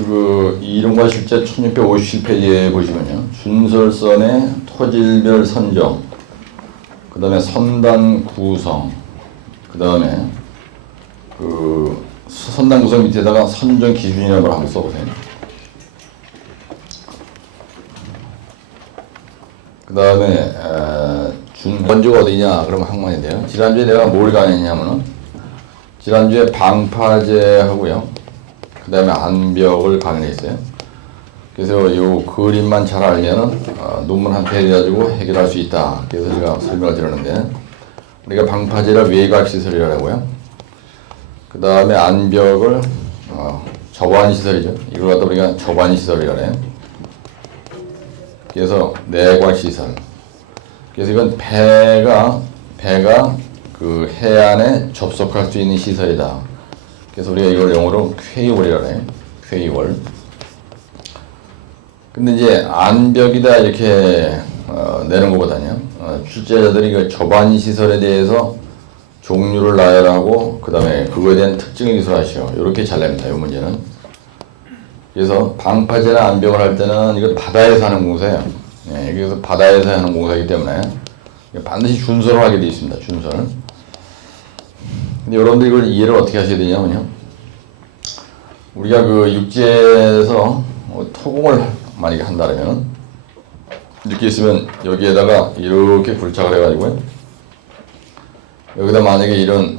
그래서 그 이론과 실제 1657페이지에 보시면요. 준설선의 토질별 선정, 그 다음에 선단 구성, 그 다음에 그 선단 구성 밑에다가 선정 기준이라는 걸 한번 써보세요. 그 다음에 원주가 어디냐 그러면 항만인데요. 지난주에 내가 뭘 강의했냐면은 지난주에 방파제하고요. 그 다음에 안벽을 강의했어요. 그래서 이 그림만 잘 알면은 논문 한 페이지 가지고 해결할 수 있다. 그래서 제가 설명을 드렸는데 우리가 방파제를 외곽시설이라고요. 그 다음에 안벽을 접안시설이죠. 이걸 갖다 우리가 접안시설이라 해요. 그래서 내곽시설. 그래서 이건 배가 그 해안에 접속할 수 있는 시설이다. 그래서 우리가 이걸 영어로 퀘이월이라 해요. 퀘이월. 근데 이제 안벽이다 이렇게 내는 것보다는요. 출제자들이 그 접안 시설에 대해서 종류를 나열하고 그 다음에 그거에 대한 특징을 기술하시오. 이렇게 잘 냅니다. 이 문제는. 그래서 방파제나 안벽을 할 때는 이건 바다에서 하는 공사예요. 예, 그래서 바다에서 하는 공사이기 때문에 반드시 준설을 하게 되어 있습니다. 준설. 근데 여러분들 이걸 이해를 어떻게 하셔야 되냐면요. 우리가 그 육지에서 토공을 만약에 한다면 이렇게 있으면 여기에다가 이렇게 굴착을 해가지고요. 여기다 만약에 이런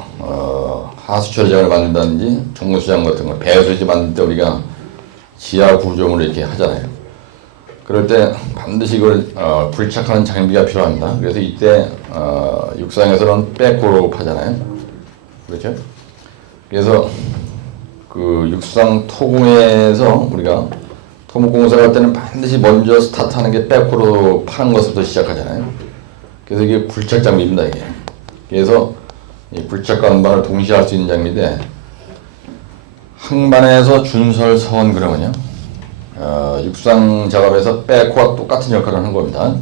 하수처리장을 만든다든지 정수장 같은 거 배수지 만들 때 우리가 지하 구조물을 이렇게 하잖아요. 그럴 때 반드시 이걸 굴착하는 장비가 필요합니다. 그래서 이때 육상에서는 백호로 파잖아요. 그렇죠? 그래서 그 육상 토공에서 우리가 토목공사를 할 때는 반드시 먼저 스타트하는 게 백호로 파는 것부터 시작하잖아요. 그래서 이게 굴착 장비입니다. 이게. 그래서 이 굴착과 안반을 동시에 할 수 있는 장비인데 항반에서 준설선 그러면요. 육상 작업에서 백호와 똑같은 역할을 하는 겁니다.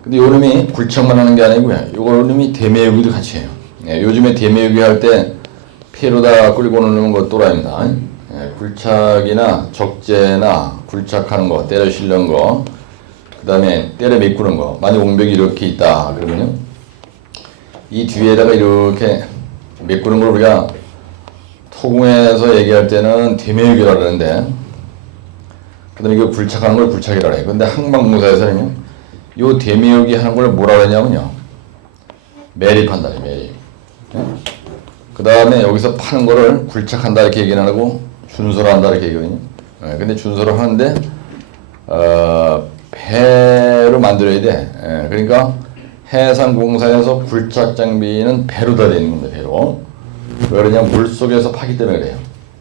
근데 요 놈이 굴착만 하는 게 아니고요. 요 놈이 대매우기도 같이 해요. 예, 요즘에 대매우기 할 때 폐로다 끌고 오는 거 또라입니다. 예, 굴착이나 적재나 굴착하는 거, 때려 실는 거, 그 다음에 때려 메꾸는 거. 만약 옹벽이 이렇게 있다 그러면요. 이 뒤에다가 이렇게 메꾸는 걸 우리가 토공에서 얘기할 때는 대매우기라고 하는데 그 다음에 이거 굴착하는 걸 굴착이라고 해요. 근데 항방공사에서는요. 요 대매우기 하는 걸 뭐라 그러냐면요. 매립한다. 매립. 그 다음에 여기서 파는 거를 굴착한다 이렇게 얘기는 하고 준설을 한다 이렇게 얘기거든요. 근데 준설을 하는데 배로 만들어야 돼. 그러니까 해상공사에서 굴착 장비는 배로 다 되어 있는 겁니다. 배로. 왜 그러냐면 물속에서 파기 때문에 그래요.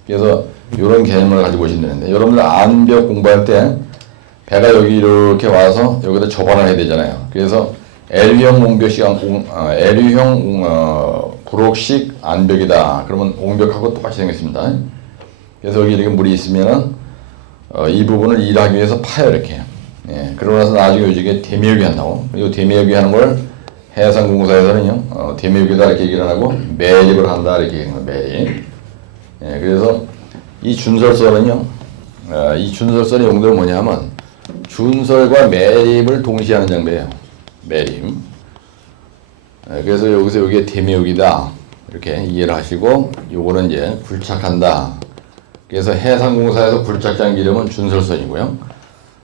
그래서 이런 개념을 가지고 오시면 되는데 여러분들 안벽 공부할 때 배가 여기 이렇게 와서 여기다 접안을 해야 되잖아요. 그래서 L형 옹벽식 L형 구록식 안벽이다. 그러면 옹벽하고 똑같이 생겼습니다. 그래서 여기 이렇게 물이 있으면은 이 부분을 일하기 위해서 파요 이렇게. 예, 그러고 나서 나중에 이게 대매우기 한다고. 이 대매우기 하는 걸 해상공사에서는요 대매우기다 이렇게 얘기를 하고 매립을 한다 이렇게 얘기하는 거예요. 매립. 예, 그래서 이 준설선은요 이 준설선의 용도는 뭐냐면 준설과 매립을 동시에 하는 장비예요. 매립. 그래서 여기서 여기에 대매우기다 이렇게 이해를 하시고 요거는 이제 굴착한다. 그래서 해상공사에서 굴착 장비 이름은 준설선이고요.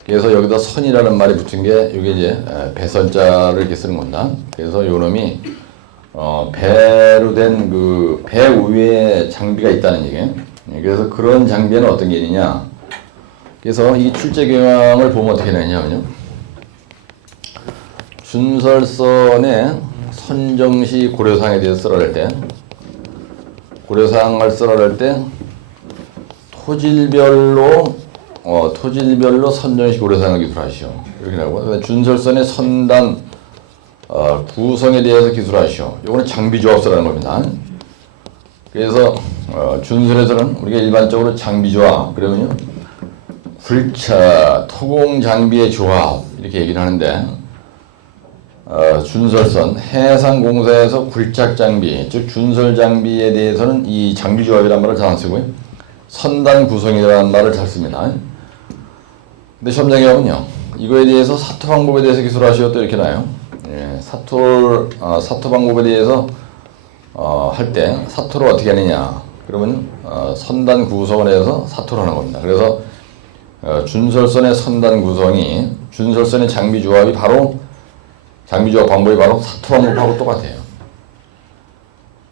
그래서 여기다 선이라는 말이 붙은 게 이게 이제 배선자를 이렇게 쓰는 겁니다. 그래서 요 놈이 배로 된 그 배 위에 장비가 있다는 얘기예요. 그래서 그런 장비에는 어떤 게 있느냐. 그래서 이 출제 경향을 보면 어떻게 되냐면요. 준설선의 선정시 고려사항에 대해서 쓰러낼 때 고려사항을 쓰러낼 때 토질별로 선정시 고려사항을 기술하시오. 이렇게 나오고 준설선의 선단 구성에 대해서 기술하시오. 이거는 장비조합서라는 겁니다. 그래서 준설에서는 우리가 일반적으로 장비조합 그러면요 굴착, 토공 장비의 조합 이렇게 얘기를 하는데 준설선, 해상공사에서 굴착 장비, 즉 준설 장비에 대해서는 이 장비 조합이라는 말을 잘 안 쓰고요. 선단 구성이라는 말을 잘 씁니다. 근데 시험장에 가면요, 이거에 대해서 사토 방법에 대해서 기술하시오 또 이렇게 나요. 예, 사토 방법에 대해서 할 때 사토를 어떻게 하느냐 그러면 선단 구성을 해서 사토를 하는 겁니다. 그래서 준설선의 선단 구성이 준설선의 장비 조합이 바로 장비 조합 방법이 바로 사토 방법하고 똑같아요.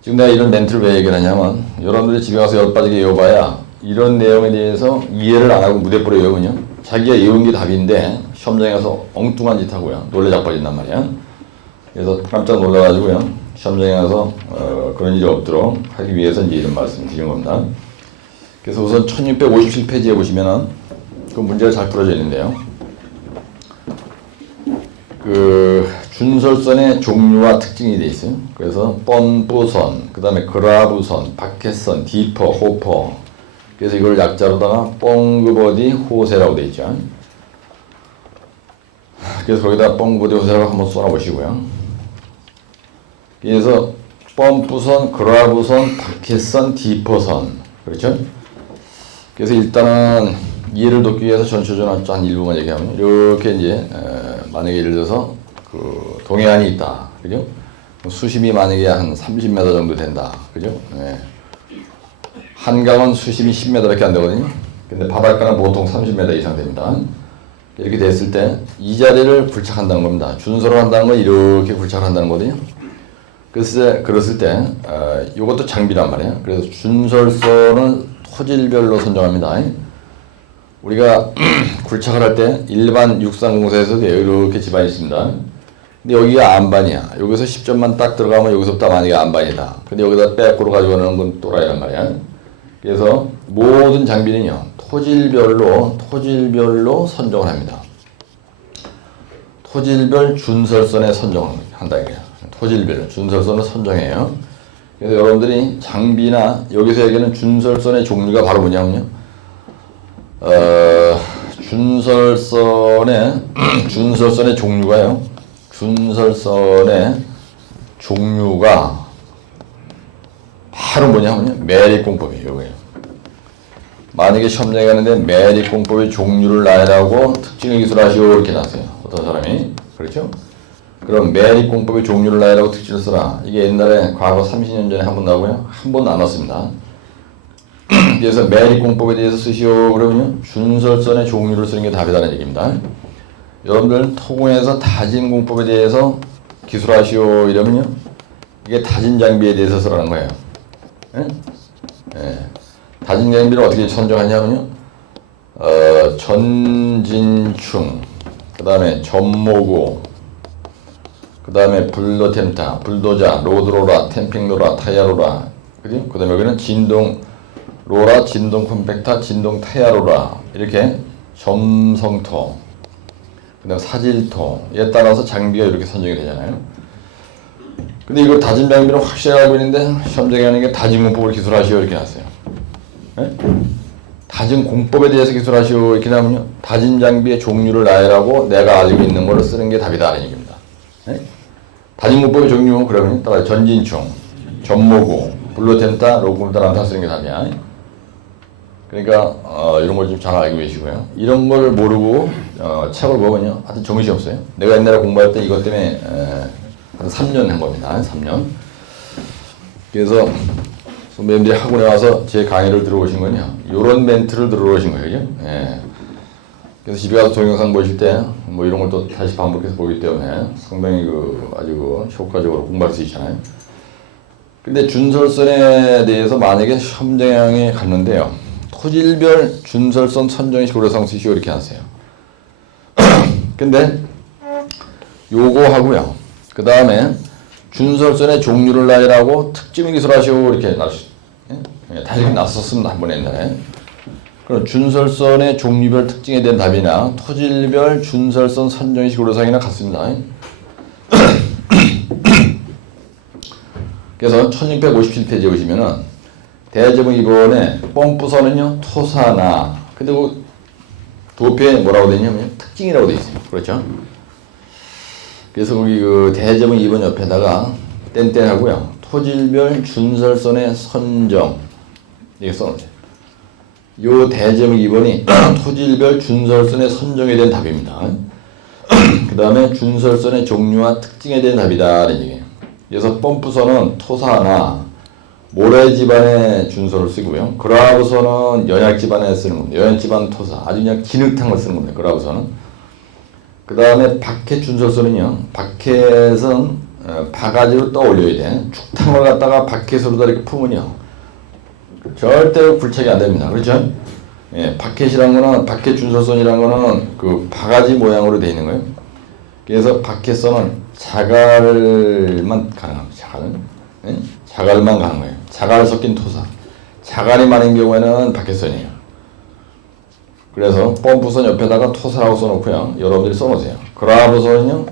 지금 내가 이런 멘트를 왜 얘기를 하냐면 여러분들이 집에 가서 열빠지게 외워봐야 이런 내용에 대해서 이해를 안 하고 무대뽀로 외우면요, 자기가 외운 게 답인데 시험장에 가서 엉뚱한 짓 하고요, 놀래 자빠진단 말이야. 그래서 깜짝 놀라가지고요, 시험장에 가서 그런 일이 없도록 하기 위해서 이제 이런 말씀 드린 겁니다. 그래서 우선 1657페이지에 보시면은 그 문제가 잘 풀어져 있는데요. 그 준설선의 종류와 특징이 돼 있어요. 그래서 뻔부선, 그 다음에 그라브선, 바켓선, 디퍼, 호퍼. 그래서 이걸 약자로다가 뻥그버디 호세라고 돼 있죠. 그래서 거기다 뻥그버디 호세라고 한번 쏘아보시고요. 그래서 뻔부선, 그라브선, 바켓선, 디퍼선. 그렇죠? 그래서 일단은 이해를 돕기 위해서 전초전환 한 일부만 얘기하면 이렇게 이제 만약에 예를 들어서 그 동해안이 있다, 그죠? 수심이 만약에 한 30m 정도 된다, 그죠? 예. 한강은 수심이 10m밖에 안 되거든요. 근데 바닷가는 보통 30m 이상 됩니다. 이렇게 됐을 때 이 자리를 굴착한다는 겁니다. 준설을 한다는 건 이렇게 굴착을 한다는 거거든요. 그랬을 때 이것도 장비란 말이에요. 그래서 준설선은 토질별로 선정합니다. 우리가 굴착을 할 때 일반 육상공사에서도 이렇게 집안이 있습니다. 근데 여기가 안반이야. 여기서 10점만 딱 들어가면 여기서부터 만약에 안반이다. 근데 여기다 백으로 가져가는 건 또라이란 말이야. 그래서 모든 장비는요, 토질별로 선정을 합니다. 토질별 준설선에 선정을 한다 이거야. 토질별 준설선을 선정해요. 그래서 여러분들이 장비나 여기서 얘기하는 준설선의 종류가 바로 뭐냐면요, 준설선의 종류가요, 준설선의 종류가 바로 뭐냐면요, 매립공법이에요. 이거예요. 만약에 시험장에 가는데 매립공법의 종류를 나열하고 특징을 기술하시오 이렇게 나왔어요. 어떤 사람이. 그렇죠? 그럼 매립공법의 종류를 나열하고 특징을 써라. 이게 옛날에 과거 30년 전에 한 번 나오고요, 한 번 나눴습니다. 그래서 매립공법에 대해서 쓰시오 그러면요, 준설선의 종류를 쓰는 게 답이라는 얘기입니다. 여러분들 토공에서 다진공법에 대해서 기술하시오 이러면요, 이게 다진 장비에 대해서 쓰라는 거예요. 예? 예. 다진 장비를 어떻게 선정하냐면요, 전진충, 그 다음에 전모구, 그 다음에 불도템타, 불도자, 로드로라, 캠핑로라, 타이어로라, 그죠? 그 다음에 여기는 진동 로라, 진동 컴팩타, 진동 타이어로라, 이렇게 점성토, 그 다음에 사질토에 따라서 장비가 이렇게 선정이 되잖아요. 근데 이거 다진 장비는 확실히 알고 있는데 시험장에 하는 게 다진 공법을 기술하시오 이렇게 나왔어요. 예? 다진 공법에 대해서 기술하시오 이렇게 나오면요, 다진 장비의 종류를 나열하고 내가 알고 있는 거를 쓰는 게 답이다라는 얘기입니다. 예? 다진 공법의 종류 그러면 따라 전진충, 전모구, 블루텐타, 로그텐타 쓰는 게 답이야. 그러니까 이런 걸 좀 잘 알고 계시고요. 이런 걸 모르고 책을 보면요, 하여튼 정신이 없어요. 내가 옛날에 공부할 때 이것 때문에 한 3년 한 겁니다. 3년. 그래서 선배님들이 학원에 와서 제 강의를 들어오신 건요, 요런 멘트를 들어오신 거예요. 그죠? 예. 그래서 집에 가서 동영상 보실 때 뭐 이런 걸 또 다시 반복해서 보기 때문에 상당히 아주 효과적으로 공부할 수 있잖아요. 근데 준설선에 대해서 만약에 시험장에 갔는데요, 토질별 준설선 선정식 고려사항 쓰시오 이렇게 하세요. 근데 요거 하고요, 그 다음에 준설선의 종류를 나열하고 특징을 기술하시오 이렇게 다 이렇게 나섰습니다. 한 번에 옛날에. 그럼 준설선의 종류별 특징에 대한 답이나 토질별 준설선 선정식 고려사항이나 같습니다. 그래서 1657페이지에 보시면은 대제목 2번에 펌프선은요, 토사나, 근데 그 도표에 뭐라고 되어 있냐면 특징이라고 되어 있어요. 그렇죠? 그래서 거기 그 대제목 2번 옆에다가 땡땡하고요, 토질별 준설선의 선정 이렇게 써놓으세요. 요 대제목 2번이 토질별 준설선의 선정에 대한 답입니다. 그 다음에 준설선의 종류와 특징에 대한 답이다 이런 얘기예요. 그래서 펌프선은 토사나 모래 집안의 준설을 쓰고요. 그라브선은 연약 집안에 쓰는 겁니다. 연약 집안 토사, 아주 그냥 진흙탕 걸 쓰는 겁니다. 그라브선은. 그 다음에 바켓 준설선은요. 바켓은 바가지로 떠올려야 돼. 축탕을 갖다가 바켓으로 이렇게 품으면요. 절대로 굴착이 안 됩니다. 그렇죠? 예, 바켓이란 거는, 바켓 준설선이란 거는 그 바가지 모양으로 되어 있는 거예요. 그래서 바켓선은 자갈만 가능합니다. 자갈. 예? 자갈만 가는 거예요. 자갈 섞인 토사. 자갈이 많은 경우에는 바켓선이에요. 그래서 펌프선 옆에다가 토사라고 써놓고요. 여러분들이 써놓으세요. 그라브선은요,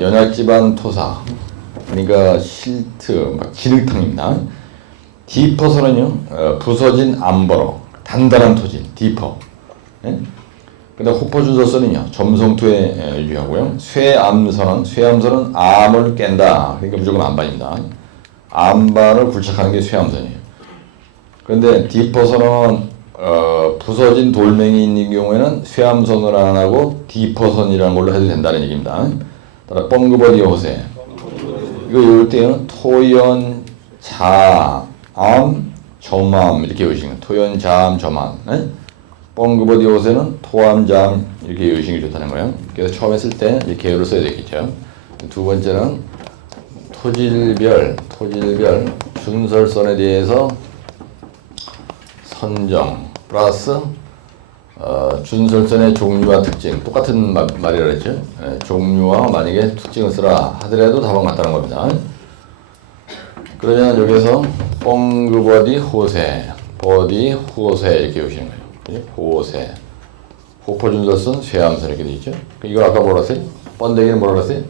연약 집안 토사. 그러니까 실트, 막 진흙탕입니다. 디퍼선은요, 부서진 암버러, 단단한 토질, 디퍼. 예? 근데 호퍼준설선은요, 점성토에 유리하고요. 쇠암선은 암을 깬다. 그러니까 무조건 암반입니다. 암반을 굴착하는 게 쇠암선이에요. 그런데 디퍼선은 부서진 돌멩이 있는 경우에는 쇠암선을 안 하고 디퍼선이라는 걸로 해도 된다는 얘기입니다. 따라 뻥그버디 호세. 이거 외울 때는 토연, 자, 암, 점암 이렇게 외우시는 거예요. 토연, 자암, 점암. 네? 뻥그버디 호세는 토암, 자암 이렇게 외우시는 게 좋다는 거예요. 그래서 처음에 쓸 때 이 계열을 써야 되겠죠. 두 번째는 토질별 준설선에 대해서 선정 플러스 준설선의 종류와 특징 똑같은 말이라 했죠. 예, 종류와 만약에 특징을 쓰라 하더라도 답은 같다는 겁니다. 그러면 여기서 뻥그버디 호세 이렇게 외우시는 거예요. 호세 호퍼준설선 쇠암선 이렇게 되어 있죠. 이걸 아까 뭐라 했어요? 번데기는 뭐라 그랬어요?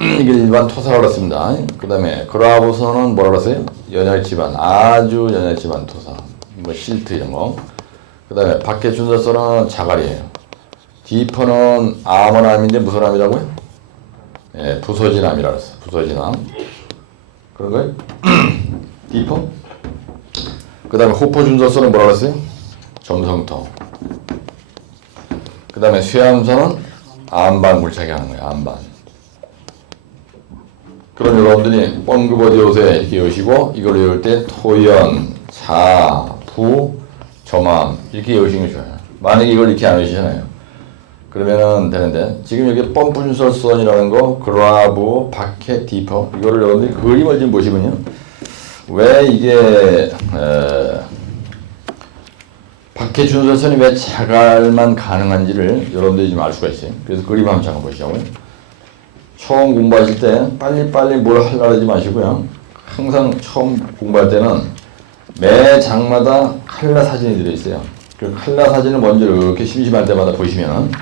이게 일반 토사라고 했습니다. 그 다음에 그라브선은 뭐라 그랬어요? 연약 집안, 아주 연약 집안 토사, 뭐 실트 이런 거. 그 다음에 바켓 준설선은 자갈이에요. 디퍼는 암은 암인데 무슨 암이라고요? 예, 부서진 암이라 그랬어. 부서진 암. 그런 거예요? 디퍼. 그 다음에 호퍼 준설선은 뭐라 그랬어요? 점성토. 그 다음에 쇠암선은 암반 굴착이 하는 거예요. 암반. 그럼 여러분들이 뻥그버디 호세 이렇게 외우시고 이걸 외울 때 토연, 자, 부, 점암 이렇게 외우시는 게 좋아요. 만약에 이걸 이렇게 안 외우시잖아요. 그러면은 되는데 지금 여기 펌프 준설선이라는 거, 그라브, 바켓, 디퍼 이거를 여러분들이 그림을 지금 보시면요. 왜 이게 바켓 준설선이 왜 자갈만 가능한지를 여러분들이 좀 알 수가 있어요. 그래서 그림 한번 잠깐 보시자고요. 처음 공부하실 때 빨리빨리 뭘 하려고 하지 마시고요. 항상 처음 공부할 때는 매 장마다 칼라 사진이 들어있어요. 그 칼라 사진을 먼저 이렇게 심심할 때마다 보시면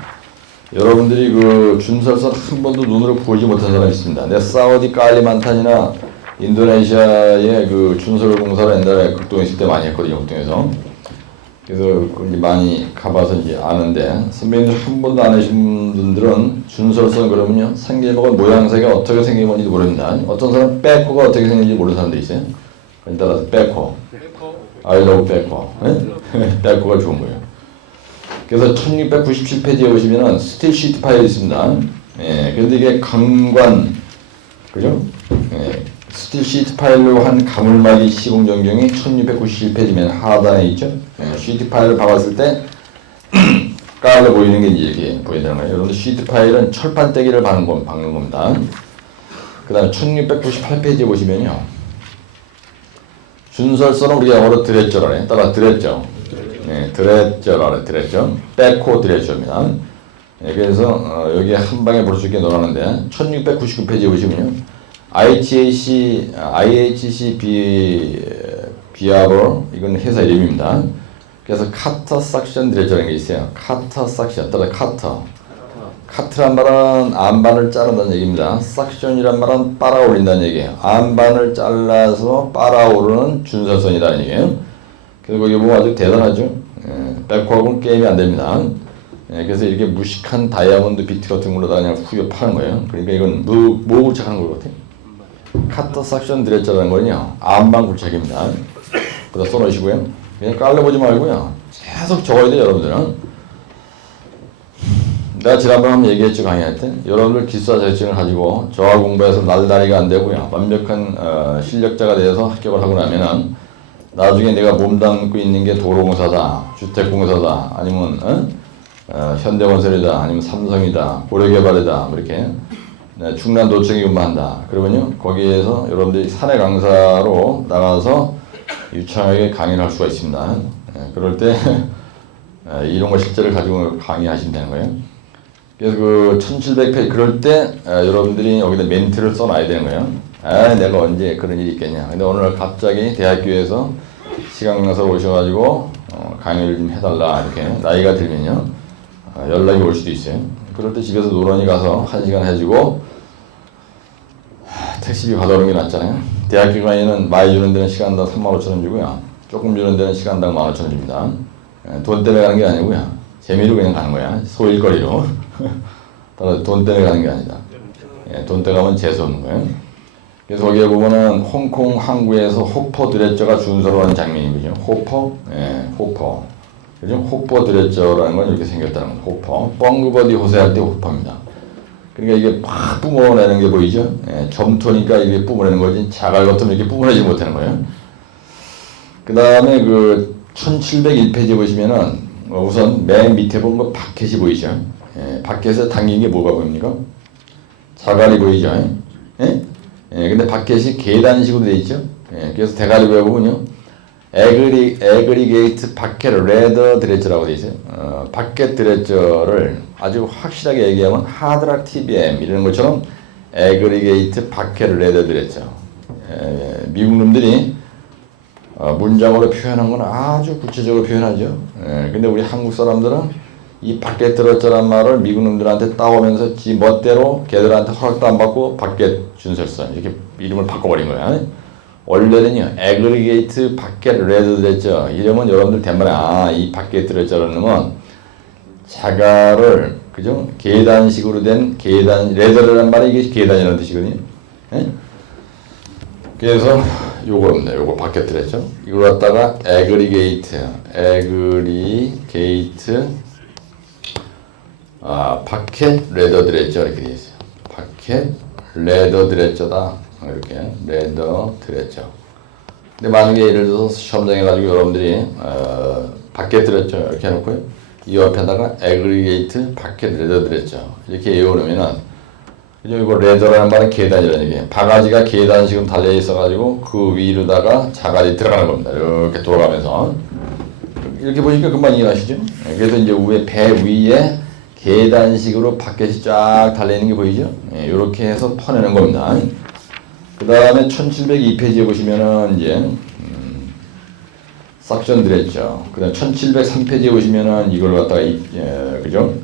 여러분들이 그 준설선 한 번도 눈으로 보지 못한 사람이 있습니다. 내 사우디 칼리만탄이나 인도네시아의 그 준설 공사를 옛날에 극동에 있을 때 많이 했거든요. 극동에서. 그래서 이제 많이 가봐서 이제 아는데 선배님들 한 번도 안 하신 분들은 준설선 그러면요 생기먹은 모양새가 어떻게 생긴 건지 모릅니다. 어떤 사람 백호가 어떻게 생긴지 모르는 사람들이 있어요. 따라서 백호, I love 백호, 백호가 좋은 거예요. 그래서 1697페이지에 보시면은 스틸 시트 파일이 있습니다. 예, 그런데 이게 강관, 그죠? 예, 스틸 시트 파일로 한 가물막이 시공 전경이 1697페이지면 하단에 있죠. 예, 시트 파일을 박았을 때 깔려 보이는 게 이제 이렇게 보이는 거예요. 여러분들 시트 파일은 철판떼기를 박는 겁니다. 그 다음에 1698페이지에 보시면요. 준설선은 우리가 영어로 드레저라 해요. 따라 드레저. 네, 드레저라 해요. 드레저. 백호 드레저입니다. 네, 그래서 여기 한 방에 볼 수 있게 넣어놨는데 1699페이지에 보시면요. IHC 비아버 이건 회사 이름입니다. 그래서 카터 삭션 드레저라는 게 있어요. 카터 삭션, 따라 카터. 카트란 말은 암반을 자른다는 얘기입니다. 삭션이란 말은 빨아올린다는 얘기예요. 암반을 잘라서 빨아오르는 준설선이라는 얘기예요. 그래서 거기 보면 아주 대단하죠. 예, 백호하고는 게임이 안 됩니다. 예, 그래서 이렇게 무식한 다이아몬드 비트 같은 걸로 다 그냥 후벼 파는 거예요. 그러니까 이건 뭐 굴착하는 것 같아요? 카터 삭션 드레저라는 거는요. 암반 굴착입니다. 그다 써놓으시고요. 그냥 깔려보지 말고요. 계속 적어야 돼요, 여러분들은. 내가 지난번에 한번 얘기했죠, 강의할 때. 여러분들 기숙사자격증을 가지고 저하 공부해서 날다리가 안 되고요. 완벽한 실력자가 되어서 합격을 하고 나면은 나중에 내가 몸담고 있는 게 도로공사다, 주택공사다, 아니면 현대건설이다, 아니면 삼성이다, 고려개발이다, 뭐 이렇게 충남도청에 근무한다. 그러면요, 거기에서 여러분들이 사내 강사로 나가서 유창하게 강의를 할 수가 있습니다. 그럴 때 이런 거 실제를 가지고 강의하시면 되는 거예요. 그래서 그 1700페이지 그럴 때 여러분들이 여기다 멘트를 써놔야 되는 거예요. 내가 언제 그런 일이 있겠냐. 근데 오늘 갑자기 대학교에서 시간 강사 오셔가지고 강의를 좀 해달라 이렇게 나이가 들면요 연락이 올 수도 있어요. 그럴 때 집에서 노련히 가서 1시간 해주고 택시비 받아오는 게 낫잖아요. 대학교 강의는 많이 주는 데는 시간당 35,000원 주고요. 조금 주는 데는 시간당 15,000원 줍니다. 돈 때문에 가는 게 아니고요. 재미로 그냥 가는 거야. 소일거리로. 돈 때문에 가는 게 아니다. 돈 때문에 가면 재수 없는 거예요. 그래서 거기에 보면은 홍콩 항구에서 호퍼 드레저가 준서로 하는 장면이죠. 호퍼? 호퍼. 그죠? 호퍼 드레저라는 건 이렇게 생겼다는 건 호퍼. 뻥그버디 호세할 때 호퍼입니다. 그러니까 이게 막 뿜어내는 게 보이죠? 점토니까 이게 뿜어내는 거지. 자갈 같으면 이렇게 뿜어내지 못하는 거예요. 그 다음에 그 1701페이지 보시면은 우선 맨 밑에 본 거 바켓이 보이죠? 바켓에 당긴 게 뭐가 보입니까? 자갈이 보이죠? 근데 바켓이 계단식으로 되어 있죠? 그래서 대가리부에 보면요. 에그리게이트 바켓 레더 드레저라고 되어 있어요. 바켓 드레저를 아주 확실하게 얘기하면 하드락 TBM 이런 것처럼 에그리게이트 바켓 레더 드레저. 미국 놈들이 문장으로 표현한 건 아주 구체적으로 표현하죠. 근데 우리 한국 사람들은 이 바켓 드레저란 말을 미국 놈들한테 따오면서 지 멋대로 걔들한테 허락도 안 받고 바켓 준설선 이렇게 이름을 바꿔버린 거야. 원래는요 에그리게이트 바켓 레더 드레저 이러면 여러분들 대만에 이 바켓 드레저라는 놈은 자갈을 그죠 계단식으로 된 계단 레더라는 말이 이게 계단이라는 뜻이거든요. 그래서 요거입니다. 요거 바켓 드레저 이걸 갖다가 에그리게이트 바켓 레더 드레저 이렇게 되어 있어요. 바켓 레더 드레저다. 이렇게 레더 드레저. 근데 만약에 예를 들어서 시험장에 가지고 여러분들이 바켓 드레저 이렇게 해놓고요. 이 옆에다가 에그리게이트 바켓 레더 드레저 이렇게 외워놓으면은 이거 레더라는 말은 계단이라는 얘기예요. 바가지가 계단식으로 달려 있어가지고 그 위로다가 자갈이 들어가는 겁니다. 이렇게 돌아가면서 이렇게 보시니까 금방 이해하시죠? 그래서 이제 위에 배 위에 계단식으로 바켓이 쫙 달려있는 게 보이죠? 이렇게 해서 퍼내는 겁니다. 그 다음에 1702페이지에 보시면은 이제 삭션 드레저. 그 다음 1703페이지에 보시면은 이걸 갖다가 그죠?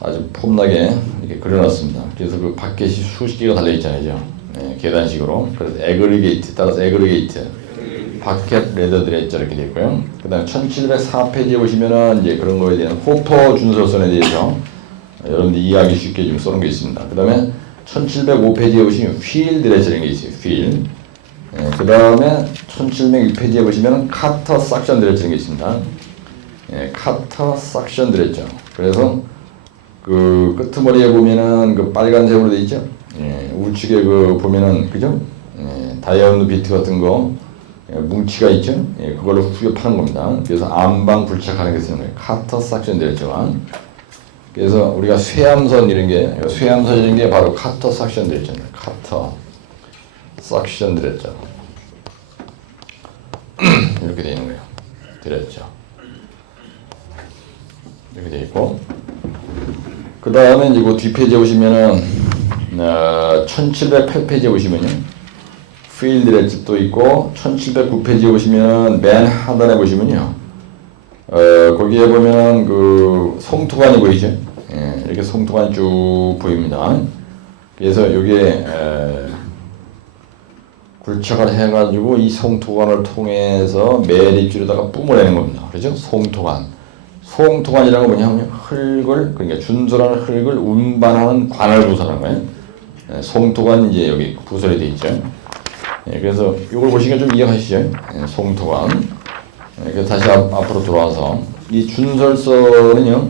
아주 폼나게 이렇게 그려놨습니다. 그래서 그 바켓이 수십 개가 달려있잖아요. 계단식으로. 그래서 에그리게이트 따라서 에그리게이트 바켓 레더 드레저 이렇게 되어 있고요. 그 다음 1704페이지에 보시면은 이제 그런 거에 대한 호퍼 준설선에 대해서 여러분들이 이해하기 쉽게 좀 써놓은 게 있습니다. 그 다음에 1705페이지에 보시면 휠 드레저라는 게 있어요. 휠. 그 다음에 1706페이지에 보시면 카터 삭션 드레저라는 게 있습니다. 카터 삭션 드레저. 그래서 그 끄트머리에 보면은 그 빨간색으로 돼 있죠. 우측에 그 보면은 그죠? 다이아몬드 비트 같은 거 뭉치가 있죠. 그걸로 후게 파는 겁니다. 그래서 안방 불착하는 게 쓰는 거예요. 카터 삭션 드레저가. 그래서 우리가 쇠암선 이런 게 쇠암선 이런 게 바로 카터 삭션 드레저입니다. 카터 삭션 드레저 이렇게 돼 있는 거예요. 드레저 이렇게 돼 있고 그 다음에 이제 그 뒷페이지에 보시면은 1708페이지에 보시면요 필드 드레저도 있고 1709페이지에 보시면 맨 하단에 보시면요 거기에 보면은 그 송토관이 보이죠? 이렇게 송토관이 쭉 보입니다. 그래서 여기에 굴착을 해가지고 이 송토관을 통해서 매립줄에다가 뿜어내는 겁니다. 그죠? 송토관. 송토관이라는 건 뭐냐면 흙을 그러니까 준설하는 흙을 운반하는 관을 부설하는 거예요. 송토관이 이제 여기 부설이 되어 있죠. 그래서 이걸 보시니까 좀 이해하시죠? 송토관. 다시 앞으로 돌아와서 이 준설선은요,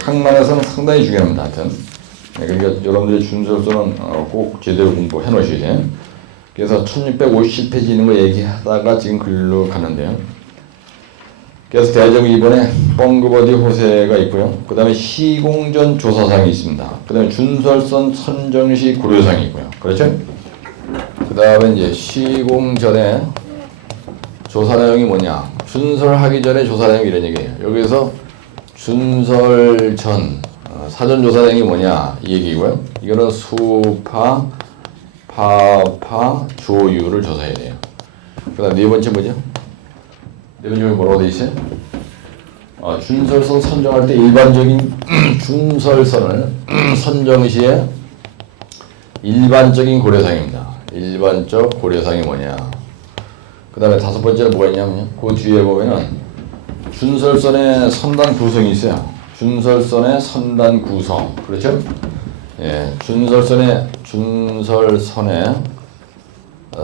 학만에서는 상당히 중요합니다. 하여튼. 그러니까 여러분들이 준설선은 꼭 제대로 공부해 놓으셔야 돼요. 그래서 1650페이지 있는 거 얘기하다가 지금 글로 가는데요. 그래서 대제국 이번에 뻥그버디 호세가 있고요. 그 다음에 시공전 조사상이 있습니다. 그 다음에 준설선 선정시 고려상이 있고요. 그렇죠? 그 다음에 이제 시공전에 조사 내용이 뭐냐. 준설하기 전에 조사 내용이 이런 얘기예요. 여기서 준설전 사전 조사 내용이 뭐냐 이 얘기고요. 이거는 수파, 파파, 조유를 조사해야 돼요. 그 다음 네 번째 뭐죠? 네 번째 뭐라고 돼 있어요? 준설선 선정할 때 일반적인 준설선을 선정 시에 일반적인 고려사항입니다. 일반적 고려사항이 뭐냐? 그 다음에 다섯 번째는 뭐가 있냐면요. 그 뒤에 보면은 준설선의 선단 구성이 있어요. 준설선의 선단 구성. 그렇죠? 예, 준설선의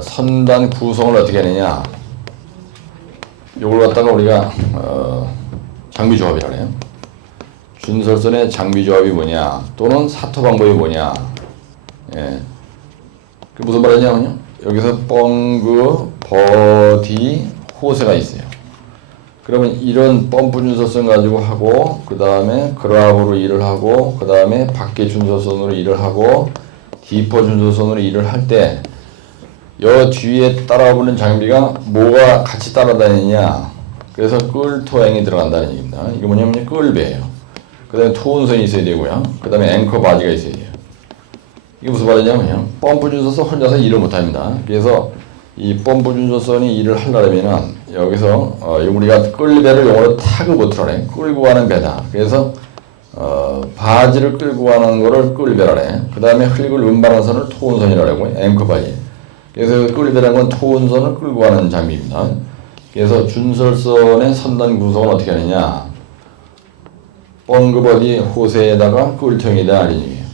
선단 구성을 어떻게 하느냐? 요걸 갖다가 우리가 장비 조합이라 해요. 준설선의 장비 조합이 뭐냐? 또는 사토 방법이 뭐냐? 예. 그 무슨 말이냐면요. 여기서 뻥그, 버디, 호세가 있어요. 그러면 이런 펌프 준설선 가지고 하고, 그 다음에 그라브로 일을 하고, 그 다음에 밖에 준설선으로 일을 하고, 디퍼 준설선으로 일을 할 때, 여 뒤에 따라오는 장비가 뭐가 같이 따라다니냐. 그래서 끌토행이 들어간다는 얘기입니다. 이거 뭐냐면 끌배예요. 그 다음에 토운선이 있어야 되고요. 그 다음에 앵커 바지가 있어야 돼요. 이게 무슨 말이냐면요. 펌프 준설선 혼자서 일을 못합니다. 그래서 이 펌프 준설선이 일을 하려면은 여기서 우리가 끌배를 영어로 타그보트라 해. 끌고 가는 배다. 그래서 바지를 끌고 가는 거를 끌배라 해. 그 다음에 흙을 운반하는 선을 토운선이라고 하고 앵커 바지. 그래서 끌배라는 건 토운선을 끌고 가는 장비입니다. 그래서 준설선의 선단 구성은 어떻게 하느냐. 뻥그버디 호세에다가 끌통이다. 이런 얘기예요.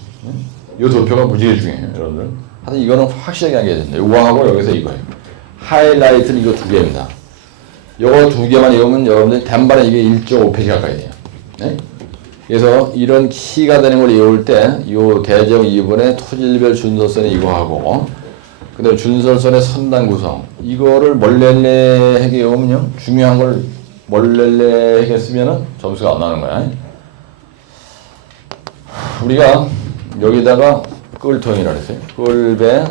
이 도표가 무지개 중요해요. 여러분들. 하여튼 이거는 확실하게 하게 된다. 이거하고 여기서 이거예요. 하이라이트는 이거 두 개입니다. 이거 두 개만 외우면 여러분들 단반에 이게 1.5페이지 가까이 돼요. 네? 그래서 이런 키가 되는 걸 외울 때, 이 대제국 2번에 토질별 준설선에 이거 하고, 그 다음에 준설선의 선단 구성, 이거를 멀렐레하게 외우면요, 중요한 걸 멀렐레하게 쓰면은 점수가 안 나는 거야. 우리가 여기다가 끌통이라 그랬어요. 끌배,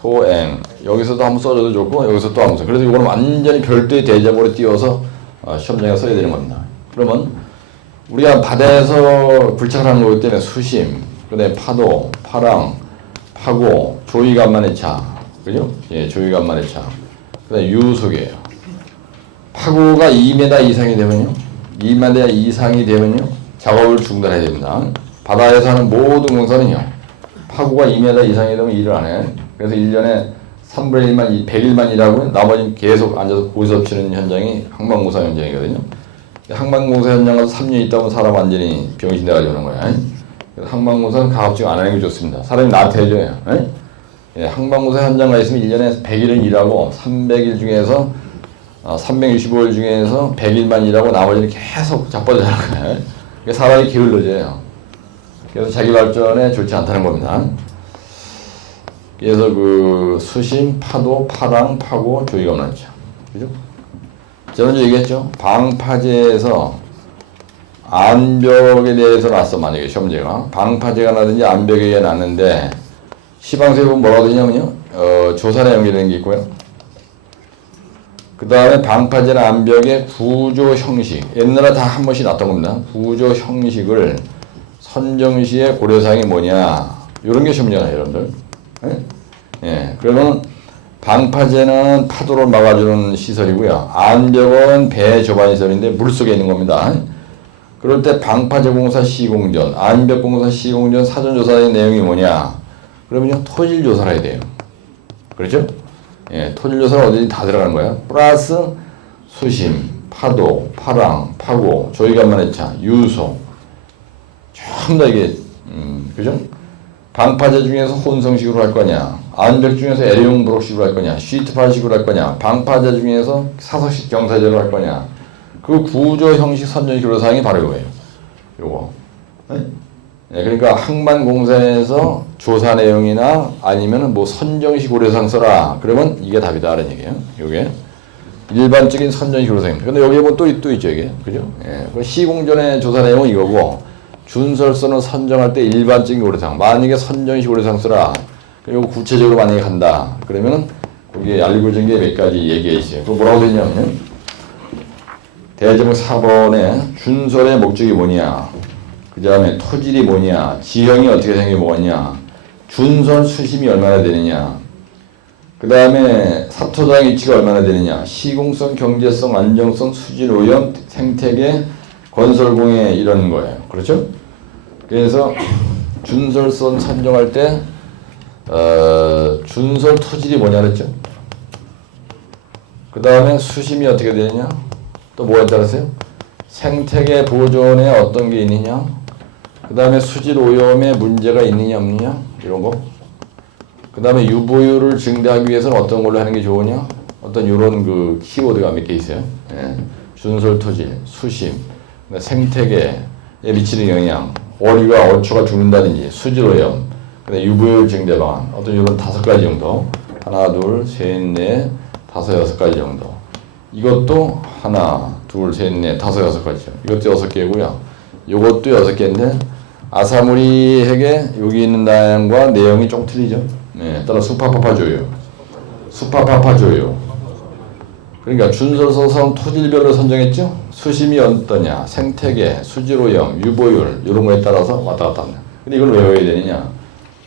토행. 여기서도 한번 써줘도 좋고, 여기서 또 한번 써. 그래서 이거는 완전히 별도의 대제목으로 띄워서 시험장에 써야 되는 겁니다. 그러면 우리가 바다에서 불착하는 거기 때문에 수심, 그 다음에 파도, 파랑, 파고, 조이간만의 차. 그죠? 예, 조이간만의 차. 그 다음에 유속이에요. 파고가 2m 이상이 되면요. 2m 이상이 되면요. 작업을 중단해야 됩니다. 바다에서 하는 모든 공사는요. 파고가 2m 이상이 되면 일을 안 해. 그래서 1년에 3분의 1만, 100일만 일하고 나머지는 계속 앉아서 고기섭 치는 현장이 항만공사 현장이거든요. 항만공사 현장 가서 3년 있다 보면 사람 완전히 병신 돼가지고 오는 거야. 그래서 항만공사는 가급적 안 하는 게 좋습니다. 사람이 나태해져요. 예, 항만공사 현장 가 있으면 1년에 100일은 일하고 300일 중에서 365일 중에서 100일만 일하고 나머지는 계속 자빠져 자는 거예요. 사람이 게을러져요. 그래서 자기 발전에 좋지 않다는 겁니다. 그래서 그 수심, 파도, 파랑, 파고, 조이가 많죠. 그죠? 저는 얘기했죠. 방파제에서 안벽에 대해서 났어. 만약에 시험제가 방파제가 나든지 안벽에 났는데 시방서에 보면 뭐라고 되냐면요. 조사 내용이 되는 게 있고요. 그 다음에 방파제나 안벽의 구조 형식. 옛날에 다 한 번씩 났던 겁니다. 구조 형식을 선정 시의 고려사항이 뭐냐. 이런 게 시험제잖아요, 여러분들. 예. 그러면 방파제는 파도를 막아주는 시설이고요. 안벽은 배 저반시설인데 물속에 있는 겁니다. 그럴 때 방파제 공사 시공전, 안벽 공사 시공전 사전조사의 내용이 뭐냐? 그러면요, 토질 조사를 해야 돼요. 그렇죠? 예, 토질 조사는 어디든지 다 들어가는 거예요. 플러스 수심, 파도, 파랑, 파고, 조이간만의 차, 유소. 전부 다 이게, 그죠? 방파제 중에서 혼성식으로 할 거냐, 암벽 중에서 L형 브록식으로 할 거냐, 시트파식으로 할 거냐, 방파제 중에서 사석식 경사제로 할 거냐, 그 구조 형식 선전식으로 사용이 바로 이거예요. 요거. 네, 그러니까 항만공사에서 조사 내용이나 아니면은 뭐 선정식 고려사항 써라. 그러면 이게 답이다. 라는 얘기예요. 요게. 일반적인 선정식 고려사항입니다. 근데 여기에 뭐 또 있죠, 이게. 그죠? 예. 그 시공전의 조사 내용은 이거고, 준설서는 선정할 때 일반적인 고려사항. 만약에 선정식 고려사항 써라. 그리고 구체적으로 만약에 간다. 그러면은 거기에 알고진 게 몇 가지 얘기가 있어요. 그거 뭐라고 되냐면, 대제목 4번에 준설의 목적이 뭐냐, 그 다음에 토질이 뭐냐, 지형이 어떻게 생겨 뭐냐, 준설 수심이 얼마나 되느냐, 그 다음에 사토장 위치가 얼마나 되느냐, 시공성, 경제성, 안정성, 수질 오염, 생태계, 건설공해 이런 거예요. 그렇죠? 그래서 준설선 선정할 때 준설 토질이 뭐냐 그랬죠? 그 다음에 수심이 어떻게 되느냐, 또 뭐에 따랐어요? 생태계 보존에 어떤 게 있느냐, 그 다음에 수질 오염에 문제가 있느냐 없느냐 이런 거, 그 다음에 유보율을 증대하기 위해서는 어떤 걸로 하는 게 좋으냐, 어떤 이런 그 키워드가 몇 개 있어요. 예. 준설 토질, 수심, 생태계에 미치는 영향, 어류가 어초가 죽는다든지, 수질 오염, 그다음에 유보율 증대 방안, 어떤 이런 5가지 정도, 하나, 둘, 셋, 넷, 다섯, 6가지 정도. 이것도 하나, 둘, 셋, 넷, 다섯, 6가지죠. 이것도 6개고요. 이것도 6개인데 아사무리에게 여기 있는 내용과 내용이 좀 틀리죠. 네, 따라 수파파파조요. 수파파파조요. 그러니까 준설서선 토질별로 선정했죠. 수심이 어떠냐, 생태계, 수질오염, 유보율 이런 거에 따라서 왔다 갔다 합니다. 근데 이걸 왜 외워야 되느냐?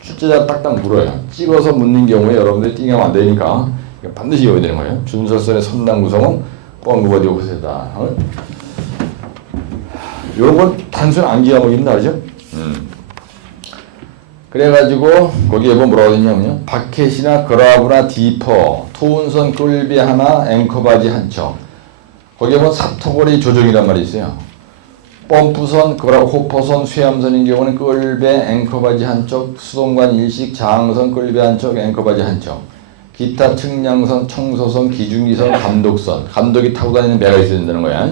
출제자 딱딱 물어요. 찍어서 묻는 경우에 여러분들이 띵하면 안 되니까 반드시 외워야 되는 거예요. 준설선의 선당 구성은 뻥그버디 오브세다. 이런 건 단순 암기 과목입니다. 그죠? 그래가지고 거기에 뭐라고 했냐면요, 바켓이나 그라브나 디퍼, 토운선 끌비 하나, 앵커바지 한 척. 거기에 뭐 사토거리 조정이란 말이 있어요. 펌프선, 그라브 호퍼선, 쇠암선인 경우는 끌배, 앵커바지 한 척, 수동관 일식, 장선, 끌배 한 척, 앵커바지 한 척. 기타 측량선, 청소선, 기중기선, 감독선. 감독이 타고 다니는 배가 있어야 된다는 거야.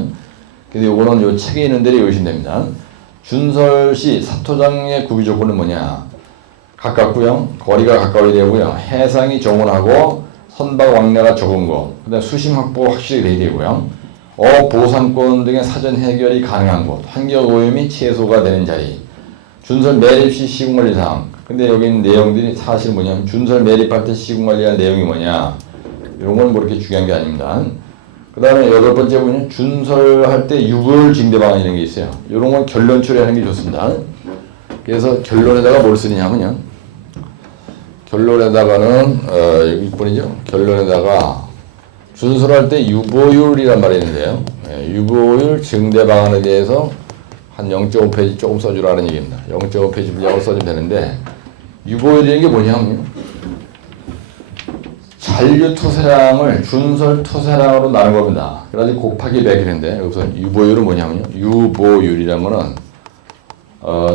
근데 요거는 요 책에 있는 대로 외우시면 됩니다. 준설시 사토장의 구비 조건은 뭐냐? 가깝고요. 거리가 가까워야 되고요. 해상이 정원하고 선박 왕래가 적은 거. 그다음 수심 확보 확실히 돼야 되고요. 보상권 등의 사전 해결이 가능한 곳. 환경 오염이 최소가 되는 자리. 준설 매립 시 시공관리 사항. 근데 여기 있는 내용들이 사실 뭐냐면 준설 매립할 때 시공관리할 내용이 뭐냐. 이런 건 뭐 이렇게 중요한 게 아닙니다. 그 다음에 8번째 보면 준설할 때 유보율 증대 방안 이런 게 있어요. 이런 건 결론 처리하는 게 좋습니다. 그래서 결론에다가 뭘 쓰느냐면요. 결론에다가는 여기 6번이죠. 결론에다가 준설할 때 유보율이란 말이 있는데요. 유보율 증대 방안에 대해서 한 0.5페이지 조금 써주라는 얘기입니다. 0.5페이지 분량을 써주면 되는데 유보율이라는 게 뭐냐면 잔류 토세량을 준설 토세량으로 나눈 겁니다. 그래가지고 곱하기 100이는데 여기서 유보율은 뭐냐면요. 유보율이란 거는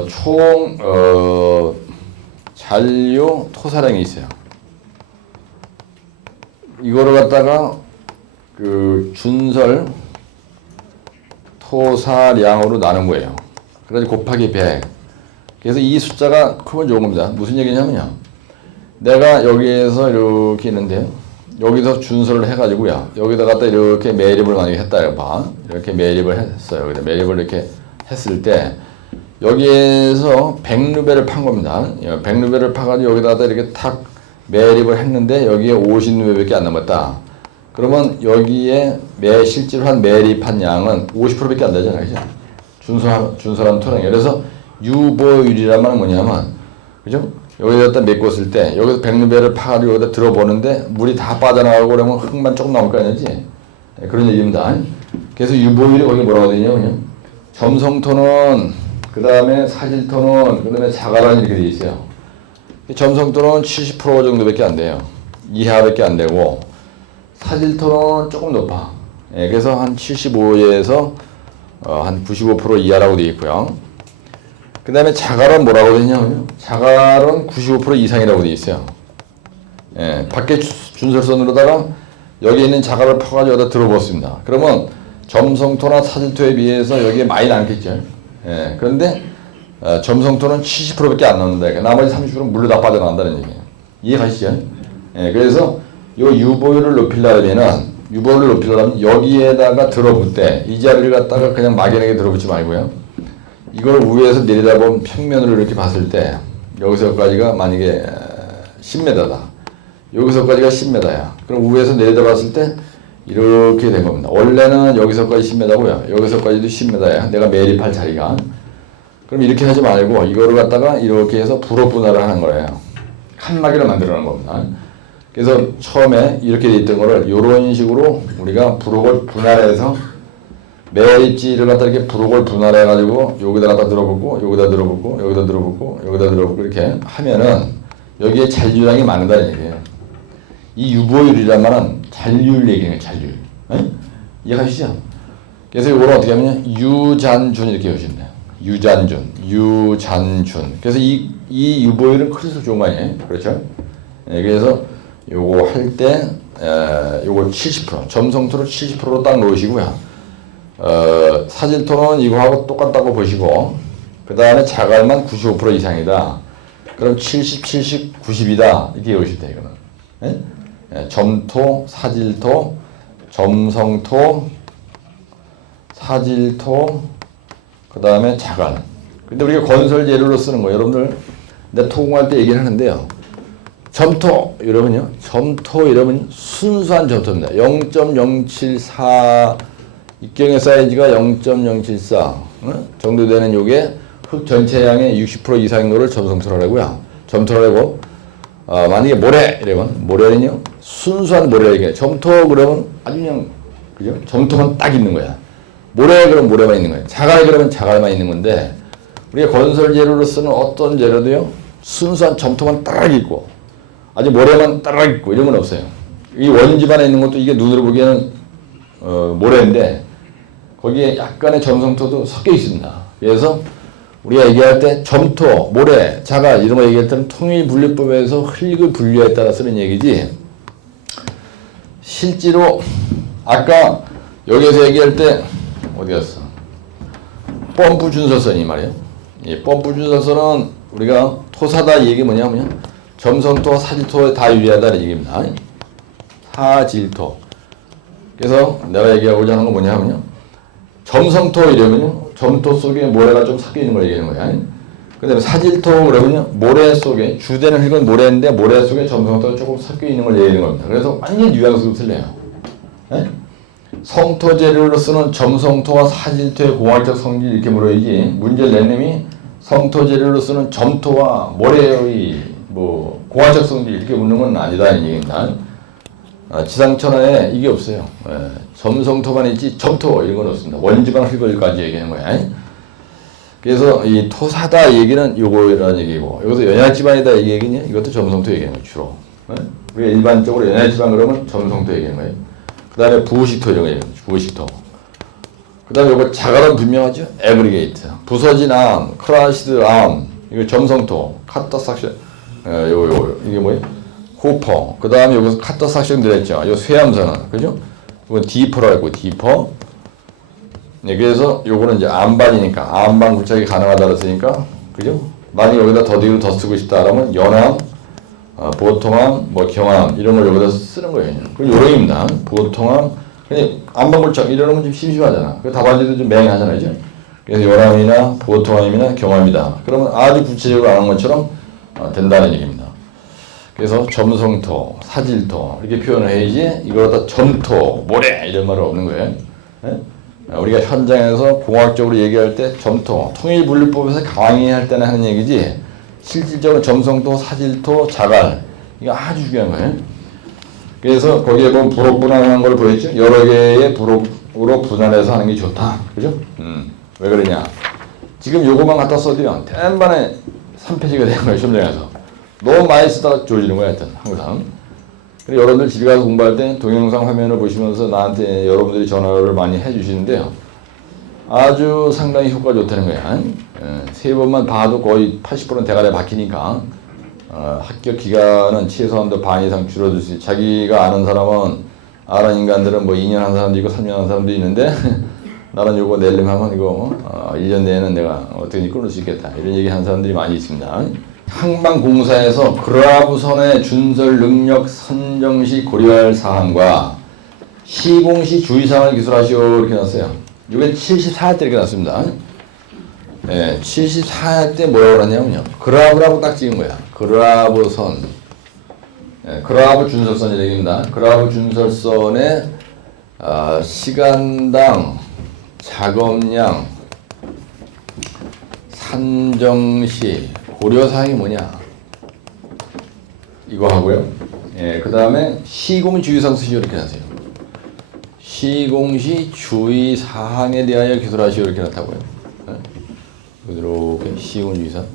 총 잔류 토사량이 있어요. 이거를 갖다가 그 준설 토사량으로 나눈 거예요. 그래서 곱하기 100. 그래서 이 숫자가 크면 좋은 겁니다. 무슨 얘기냐면요. 내가 여기에서 이렇게 있는데요. 여기서 준설을 해가지고요. 여기다 갖다 이렇게 매립을 만약에 했다. 봐. 이렇게 매립을 했어요. 근데 매립을 이렇게 했을 때 여기에서 100루벨을 판 겁니다. 100루벨을 파가지고 여기다가 이렇게 탁 매립을 했는데 여기에 50루벨밖에 안 남았다. 그러면 여기에 실제로 한 매립한 양은 50%밖에 안 되잖아요. 그죠? 준설한 토량이. 그래서 유보율이란 말은 뭐냐면, 그죠? 여기다 메꿨을 때 여기서 100루벨을 파가지고 여기다 들어보는데 물이 다 빠져나가고 그러면 흙만 조금 남을 거 아니지? 그런 얘기입니다. 그래서 유보율이 거기 뭐라고 되냐면요. 점성토는, 그 다음에 사질토는, 그 다음에 자가란 이렇게 되어 있어요. 점성토는 70% 정도밖에 안 돼요. 이하밖에 안 되고, 사질토는 조금 높아. 그래서 한 75에서 한 95% 이하라고 되어 있고요. 그 다음에 자갈은 뭐라고 되냐면요. 자갈은 95% 이상이라고 되어 있어요. 예, 밖에 준설선으로다가 여기 있는 자갈을 퍼가지고 여기다 들어보았습니다. 그러면 점성토나 사질토에 비해서 여기에 많이 남겠죠. 예, 그런데 점성토는 70%밖에 안 남는다. 나머지 30%는 물로 다 빠져나간다는 얘기예요. 이해가시죠? 예, 그래서 요 유보율을 높이려면 여기에다가 들어볼 때 이 자리를 갖다가 그냥 막연하게 들어붙지 말고요. 이걸 위에서 내려다본 평면으로 이렇게 봤을 때 여기서까지가 만약에 10m다. 여기서까지가 10m야. 그럼 위에서 내려다봤을 때 이렇게 된 겁니다. 원래는 여기서까지 10m고요. 여기서까지도 10m야. 내가 매립할 자리가. 그럼 이렇게 하지 말고 이거를 갖다가 이렇게 해서 부록 분할을 하는 거예요. 칸막이를 만들어내는 겁니다. 그래서 처음에 이렇게 돼 있던 거를 이런 식으로 우리가 부록을 분할해서 매립지를 갖다 이렇게 부록을 분할해 가지고 여기다 갖다 들어보고 여기다 들어보고 여기다 들어보고 여기다 들어보고 이렇게 하면은 여기에 잔류량이 많다는 얘기예요. 이 유보율이란 말은 잔류율 얘기예요. 잔류율. 이해가시죠? 그래서 이거를 어떻게 하면 유잔준 이렇게 보시면 돼요. 유잔준. 그래서 이 유보율은 클수록 좋은 거 아니에요? 그렇죠? 네, 그래서 요거 할 때 요거 70% 점성토를 70%로 딱 놓으시고요. 사질토는 이거하고 똑같다고 보시고 그 다음에 자갈만 95% 이상이다. 그럼 70, 70, 90이다. 이렇게 외우실 때 이거는. 네? 점토, 사질토, 점성토, 사질토, 그 다음에 자갈. 근데 우리가 건설 재료로 쓰는 거 여러분들 내가 토공할 때 얘기를 하는데요. 점토 이러면요. 점토 이러면 순수한 점토입니다. 0.074 입경의 사이즈가 0.074 정도 되는 요게 흙 전체 양의 60% 이상인 거를 점성토라고요. 점토라고 만약에 모래 이러면 모래는요. 순수한 모래 얘기예요. 점토 그러면 아주 그냥 그죠? 점토만 딱 있는 거야. 모래 그러면 모래만 있는 거예요. 자갈 그러면 자갈만 있는 건데 우리가 건설 재료로 쓰는 어떤 재료도요. 순수한 점토만 딱 있고 아주 모래만 딱 있고 이런 건 없어요. 이 원집 안에 있는 것도 이게 눈으로 보기에는 모래인데 거기에 약간의 점성토도 섞여 있습니다. 그래서 우리가 얘기할 때 점토, 모래, 자갈 이런 거 얘기할 때는 통일분류법에서 흙을 분류에 따라 쓰는 얘기지 실제로 아까 여기서 얘기할 때 어디 갔어? 펌프 준설선이 말이에요. 이 펌프 준설선은 우리가 토사다 얘기 뭐냐면 점성토, 사질토에 다 유리하다는 얘기입니다. 사질토. 그래서 내가 얘기하고자 하는 건 뭐냐면요. 점성토 이러면요. 점토 속에 모래가 좀 섞여 있는 걸 얘기하는 거야. 그 다음에 사질토 그러면요. 모래 속에 주되는 흙은 모래인데 모래 속에 점성토가 조금 섞여 있는 걸 얘기하는 겁니다. 그래서 완전 뉘앙스가 틀려요. 성토 재료로 쓰는 점성토와 사질토의 공학적 성질 이렇게 물어야지 문제를 낸 놈이 성토 재료로 쓰는 점토와 모래의 뭐 공학적 성질 이렇게 묻는 건 아니다는 얘기입니다. 지상천하에 이게 없어요. 점성토만 있지 점토 이런 건 없습니다. 원지방 흙을까지 얘기하는 거야. 그래서 이 토사다 얘기는 요거라는 얘기고 여기서 연약지방이다 이 얘기냐 이것도 점성토 얘기하는 거예요. 주로. 우리가 일반적으로 연약지방 그러면 점성토 얘기하는 거예요. 그 다음에 부식토 이런 거 얘기해요. 부식토. 그 다음에 요거 자갈은 분명하죠. 에그리게이트. 부서진 암, 크라시드 암, 이거 점성토, 카터 삭션, 이게 뭐예요? 호퍼. 그 다음에 여기서 카터 삭션 들어있죠. 요 쇠암선은, 그죠? 이건 디퍼라고 했고, 디퍼. 네, 그래서 요거는 이제 암반이니까, 암반 굴착이 가능하다 그랬으니까, 그죠? 만약에 여기다 더디로 더 쓰고 싶다 그러면 연암, 보통암, 뭐 경암 이런 걸 여기다 쓰는 거예요. 그럼 요령입니다. 보통암, 그냥 암반골착 이러는 건 좀 심심하잖아. 그 답안지도 좀 맹하잖아요, 이제. 그래서 연암이나 보통암이나 경암이다. 그러면 아주 구체적으로 아는 것처럼 된다는 얘기입니다. 그래서 점성토, 사질토 이렇게 표현을 해야지 이걸 갖다 점토, 모래 이런 말은 없는 거예요. 네? 우리가 현장에서 공학적으로 얘기할 때 점토, 통일분류법에서 강의할 때는 하는 얘기지 실질적으로 점성토, 사질토, 자갈 이거 아주 중요한 거예요. 그래서 거기에 보면 부록 분할하는 걸 보였죠? 여러 개의 부록으로 분할해서 하는 게 좋다. 그죠? 왜 그러냐? 지금 요거만 갖다 써도요. 대만에 3페이지가 되는 거예요. 시험장에서. 너무 많이 쓰다가 좋아지는 거야. 하여튼 항상. 그리고 여러분들 집에 가서 공부할 때 동영상 화면을 보시면서 나한테 여러분들이 전화를 많이 해주시는데요. 아주 상당히 효과가 좋다는 거야. 세 번만 봐도 거의 80% 대가리 박히니까 합격 기간은 최소한도 반 이상 줄어들 수 있어. 자기가 아는 사람은 아는 인간들은 뭐 2년 한 사람도 있고 3년 한 사람도 있는데 나는 요거 내려면 하면 이거 1년 내에는 내가 어떻게 끊을 수 있겠다 이런 얘기 하는 사람들이 많이 있습니다. 항만공사에서 그라브선의 준설 능력 선정 시 고려할 사항과 시공 시 주의사항을 기술하시오 이렇게 나왔어요. 이게 74회 때 이렇게 나왔습니다. 네, 74회 때 뭐라고 하냐면요. 그라브라고 딱 찍은 거야. 그라브선. 네, 그라브 준설선이 얘기입니다. 그라브 준설선의 시간당 작업량 산정시 고려사항이 뭐냐 이거 하고요. 예, 그 다음에 시공 주의사항 쓰시오 이렇게 하세요. 시공시 주의사항에 대하여 기술하시오 이렇게 나타고요. 예? 이렇게 시공 주의사항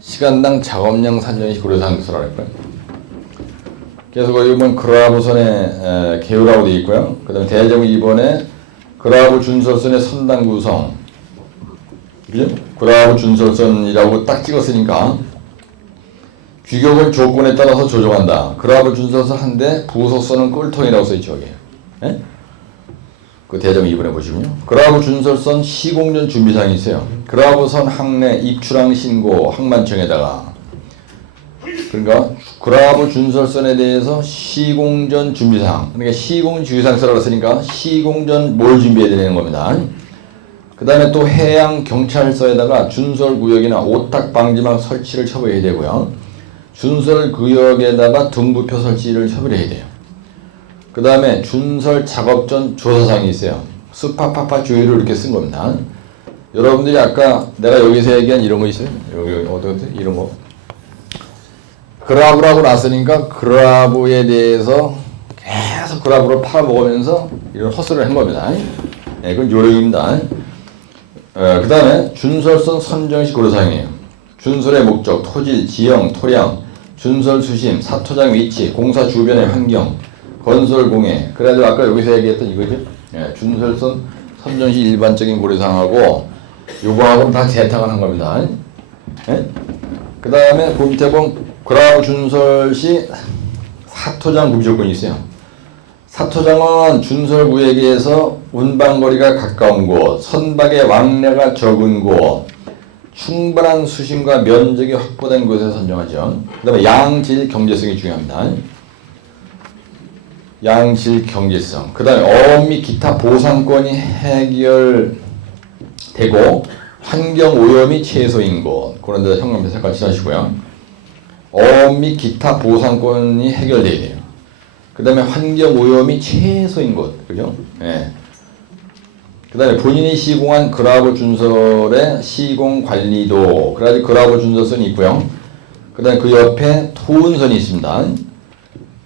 시간당 작업량 산정시 고려사항 기술할 거예요. 그래서 거기 보면 그라브선의 개요라고 되어 있고요. 그 다음에 대제목 2번에 그라브 준설선의 선당 구성, 그죠? 그라브 준설선이라고 딱 찍었으니까 규격을 조건에 따라서 조정한다. 그라브 준설선 한 대, 부속선은 꿀통이라고 써있죠. 여기. 예? 그 대제목 2번에 보시면요. 그라브 준설선 시공전 준비사항이 있어요. 그라브선 항내 입출항 신고 항만청에다가 그러니까 그라브 준설선에 대해서 시공전 준비사항, 그러니까 시공 주의사항 쓰라고 했으니까 시공전 뭘 준비해야 되는 겁니다. 그 다음에 또 해양 경찰서에다가 준설구역이나 오탁 방지망 설치를 처벌해야 되고요. 준설구역에다가 등부표 설치를 처벌해야 돼요. 그 다음에 준설 작업 전 조사사항이 있어요. 스파파파 주의를 이렇게 쓴 겁니다. 여러분들이 아까 내가 여기서 얘기한 이런 거 있어요? 여기 어떻게 이런 거? 그라브라고 났으니까 그라브에 대해서 계속 그라브로 팔아먹으면서 이런 헛소리를 한 겁니다. 예, 그건 요령입니다. 그 다음에 준설선 선정시 고려사항이에요. 준설의 목적, 토질, 지형, 토량, 준설 수심, 사토장 위치, 공사 주변의 환경, 건설 공해. 그래가지고 아까 여기서 얘기했던 이거죠. 예, 준설선 선정시 일반적인 고려사항하고 요거하고는 다 재탕을 한 겁니다. 예? 그 다음에 그 밑에 보면 그라브 준설 시 사토장 구비 조건이 있어요. 사토장은 준설 구역에서 운반거리가 가까운 곳, 선박의 왕래가 적은 곳, 충분한 수심과 면적이 확보된 곳에 선정하죠. 그 다음에 양질 경제성이 중요합니다. 양질 경제성. 그 다음에 어업 및 기타 보상권이 해결되고 환경 오염이 최소인 곳. 그런 데다 형광펜 색깔 칠하시고요. 어업 및 기타 보상권이 해결돼야 돼요. 그 다음에 환경 오염이 최소인 곳. 그죠? 예. 그 다음에 본인이 시공한 그라브 준설의 시공 관리도. 그래가지고 그라브 준설선이 있고요. 그 다음에 그 옆에 토운선이 있습니다.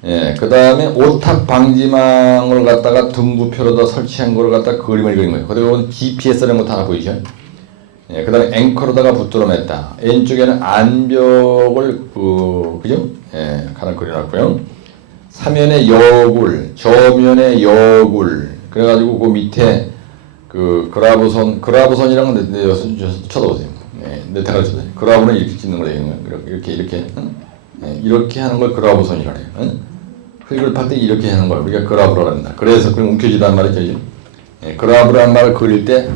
예. 그 다음에 오탁 방지망을 갖다가 등부표로다 설치한 거를 갖다가 그림을 그린 거예요. 그리고 GPS라는 것도 하나 보이죠? 예, 그 다음에 앵커로다가 붙들어 맸다. 왼쪽에는 안벽을, 그죠? 예, 하나 그려놨고요. 사면에 여굴, 저면에 여굴. 그래가지고 그 밑에 그라브선이라는 건 쳐다보세요. 예, 네타가 쳐다보세요. 그라브는 이렇게 찍는 거예요. 이렇게. 예, 이렇게 하는 걸 그라브선이라고 해요. 흙을 팔 때 이렇게 하는 걸 우리가 그라브라고 한다. 그래서 그럼 움켜쥐다는 말이죠. 예, 그라브라는 말을 그릴 때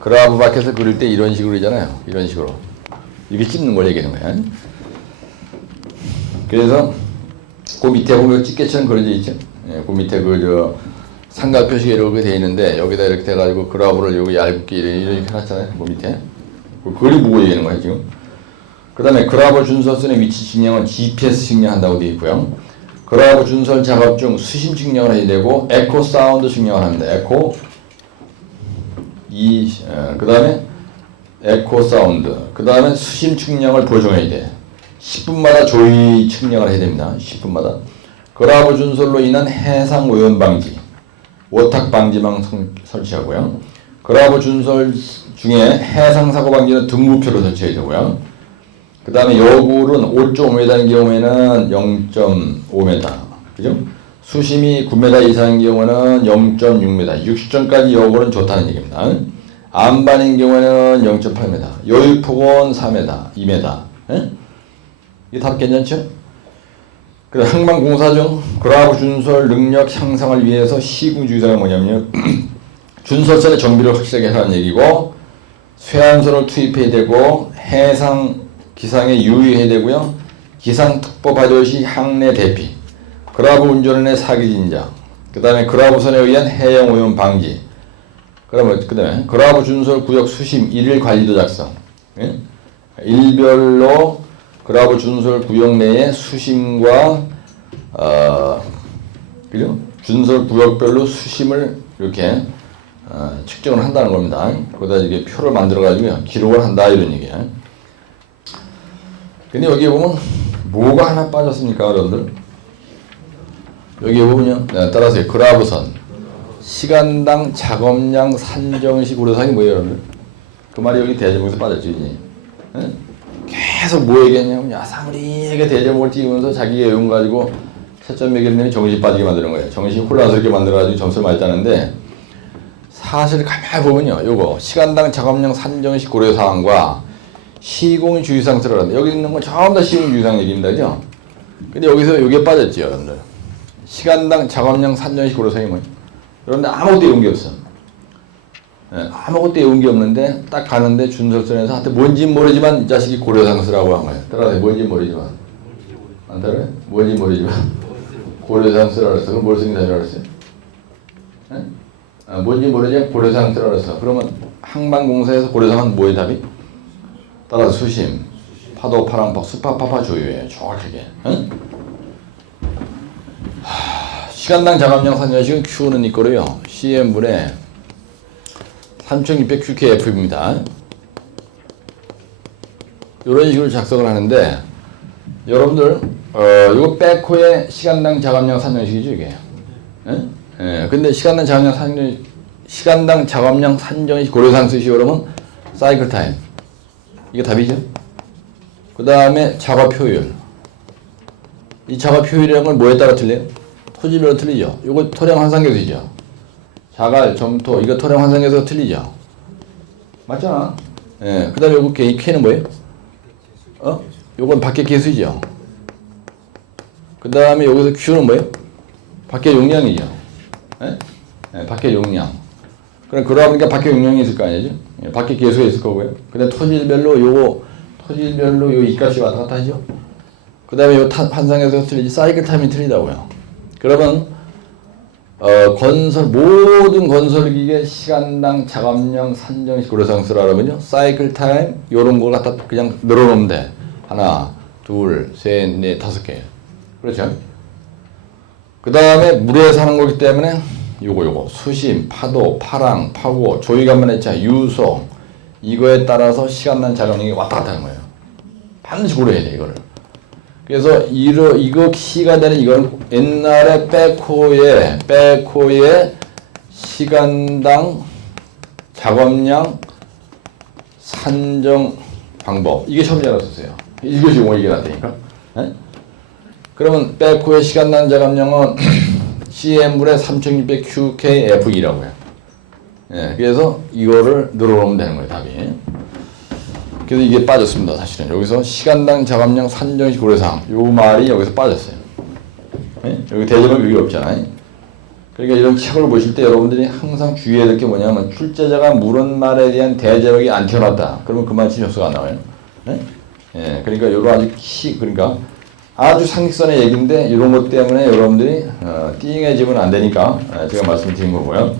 그라브 밖에서 그릴 때 이런 식으로 그리잖아요. 이런 식으로. 이렇게 찝는 걸 얘기하는 거야. 그래서 그 밑에 보면 집게처럼 그려져 있죠. 예, 그 밑에 삼각 표시가 이렇게 돼 있는데 여기다 이렇게 돼가지고 그라브를 여기 얇게 이렇게 해놨잖아요. 그 밑에. 그 그림 보고 얘기하는 거야 지금. 그 다음에 그라브 준설선의 위치 측량은 GPS 측량한다고 되어 있고요. 그라브 준설 작업 중 수심 측량을 해야 되고 에코 사운드 측량을 합니다. 에코 그 다음에 에코 사운드, 그 다음에 수심 측량을 보정해야 돼. 10분마다 조위 측량을 해야 됩니다. 10분마다. 그라브 준설로 인한 해상 오염 방지, 오탁 방지망 설치하고요. 그라브 준설 중에 해상 사고 방지는 등부표로 설치해야 되고요. 그 다음에 여굴은 5.5m인 경우에는 0.5m, 그죠? 수심이 9m 이상인 경우는 0.6m, 60점까지 여굴은 좋다는 얘기입니다. 안반인 경우에는 0.8m, 여유폭은 4m, 2m. 예? 이게 답 괜찮죠? 그래, 항만공사 중 그라브 준설 능력 향상을 위해서 시군주의사가 뭐냐면요. 준설선의 정비를 확실하게 하라는 얘기고, 쇠한선을 투입해야 되고, 해상 기상에 유의해야 되고요. 기상특보 발효 시 항내 대피, 그라브 운전원의 사기 진작, 그 다음에 그라브선에 의한 해양 오염 방지, 그 다음에 그라브 준설 구역 수심 일일 관리도 작성. 예? 일별로 그라브 준설 구역 내에 수심과 그죠? 준설 구역별로 수심을 이렇게 측정을 한다는 겁니다. 거기다 이게 표를 만들어 가지고 기록을 한다 이런 얘기야. 근데 여기 보면 뭐가 하나 빠졌습니까, 여러분들? 여기 보면요. 따라서 그라브선 시간당 작업량 산정시 고려사항이 뭐예요, 여러분들? 그 말이 여기 대제목에서 빠졌죠, 이제. 예? 계속 뭐 얘기했냐면 야사무리하게 대제목을 띄우면서 자기 외움 가지고 채점 매기는 정신 빠지게 만드는 거예요. 정신이 혼란스럽게 만들어가지고 점수를 맞다는데, 사실 가만히 보면요, 요거 시간당 작업량 산정시 고려사항과 시공 주의사항 들어가는데, 여기 있는 건 전부 다 시공 주의사항 얘기입니다, 그죠? 근데 여기서 요게 빠졌죠, 여러분들. 시간당 작업량 산정시 고려사항이 뭐예요? 여러분들 아무것도 외운 게 없어. 예, 아무것도 외운 게 없는데 딱 가는데 준설선에서 한테 뭔진 모르지만 이 자식이 고려사항 쓰라고 한 거예요. 따라서 뭔진 모르지만. 안 따라해? 뭔진 모르지만 고려사항 쓰라고 그랬어. 그럼 뭘 쓰긴다 그랬어요? 예? 뭔진 모르지만 고려사항 쓰라고 그랬어. 그러면 항만공사에서 고려사항은 뭐의 답이? 따라서 수심, 파도, 파랑파, 수파, 파파 조유예요. 정확하게. 응? 시간당 작업량 산정식은 Q는 있거든요. CM분의 3600QKF입니다. 이런 식으로 작성을 하는데, 여러분들 이거 백호의 시간당 작업량 산정식이죠, 이게. 예? 예. 근데 시간당 작업량 산정식 고려사항 쓰시오 그러면 사이클 타임. 이게 답이죠. 그 다음에 작업 효율. 이 작업 효율이라는 건 뭐에 따라 틀려요? 토지별로 틀리죠. 이거 토량 환상계수죠. 자갈, 점토, 이거 토량 환상계수가 틀리죠. 맞잖아. 예. 그 다음에 요거 K는 뭐예요? 요건 밖에 계수죠. 그 다음에 여기서 Q는 뭐예요? 밖에 용량이죠. 예? 예, 밖에 용량. 그럼 그러다 보니까 밖에 용량이 있을 거 아니죠? 예, 밖에 계수가 있을 거고요. 그 다음에 토질별로 요 이값이 왔다 갔다 하죠. 그 다음에 요 환상계수가 틀리지, 사이클 타임이 틀리다고요. 그러면 모든 건설기계 시간당 작업량 산정식 고려사항 쓰라면요, 사이클 타임 요런 걸 갖다 그냥 늘어놓으면 돼. 하나, 둘, 셋, 넷, 5개. 그렇죠? 그 다음에 물에 사는 거기 때문에 요거 수심, 파도, 파랑, 파고, 조이간만 했잖아. 유소, 이거에 따라서 시간당 작업량이 왔다 갔다 하는 거예요. 반드시 고려해야 돼, 이거를. 그래서 이거 키가 되는 이건 옛날에 백호의 시간당 작업량 산정 방법, 이게 처음 알았었어요. 이것이 이게 났다니까. 예? 그러면 백호의 시간당 작업량은 CM분의 3600QKF이라고 해요. 예, 그래서 이거를 늘어놓으면 되는 거예요, 답이. 그래서 이게 빠졌습니다, 사실은. 여기서 시간당 작업량 산정식 고려사항, 요 말이 여기서 빠졌어요. 예? 여기 대제목 여기 없잖아요. 그러니까 이런 책을 보실 때 여러분들이 항상 주의해야 될 게 뭐냐면, 출제자가 물은 말에 대한 대제목이 안 튀어났다. 그러면 그만치 점수가 안 나와요. 예? 예, 그러니까 요런 그러니까 아주 상식선의 얘기인데, 이런 것 때문에 여러분들이 띵해지면 안 되니까 제가 말씀드린 거고요.